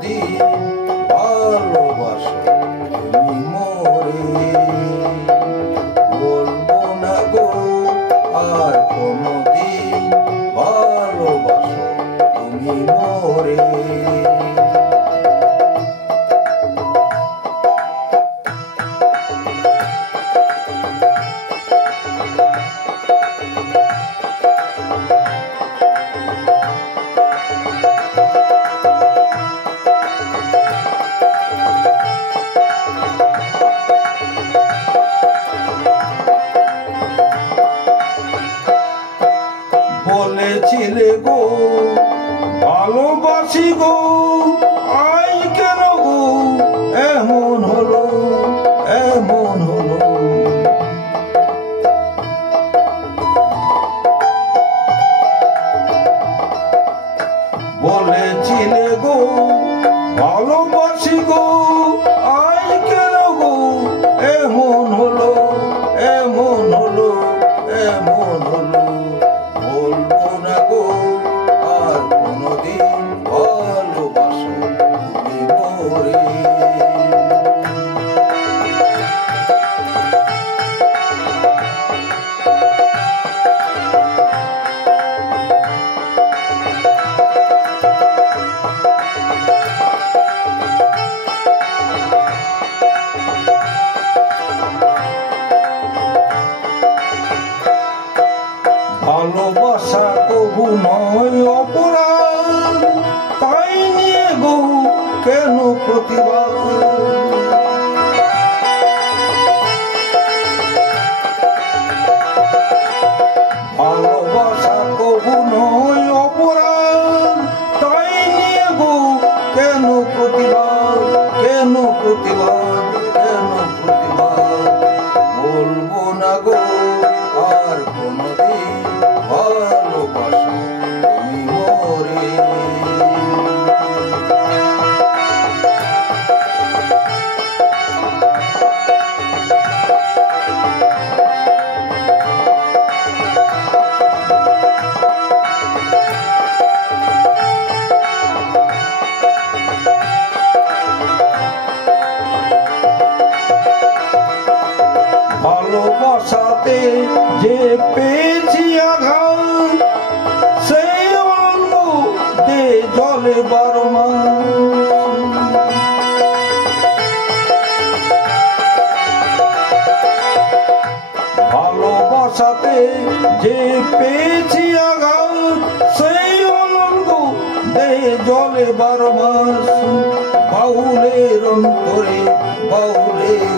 কোনোদিন ভালোবাসো তুমি মোরে, বলবো না গো আর কোনোদিন ভালোবাসো তুমি মোরে। বলেছিলে গো ভালোবাসি গো, আই কেন গো এমন হলো, এমন হলো। বলেছিলে গো ভালোবাসি গো, আই কেন গো এমন হলো, এমন হলো, এমন হলো। বলবো না গো আর কোনোদিন ভালোবাসো তুমি মোরে। ভালোবাসা কবু নয় অপরাধ, তাই নিয়ে গো কেন প্রতিবাদ। ভালোবাসা কবু নয় অপরাধ, তাই নিয়ে গো কেন প্রতিবাদ, কেন প্রতিবাদ, কেন প্রতিবাদ। বলবো না গো আর কোনোদিন ভালোবাসো তুমি মোরে। ভালোবাসাতে যে পেয়েছি আঘাত, সেই অঙ্গ দে জলে 12 মাস। ভালোবাসাতে যে পেয়েছি আঘাত, সেই অঙ্গ দে জলে 12 মাস। বাউলের অন্তরে, বাউলের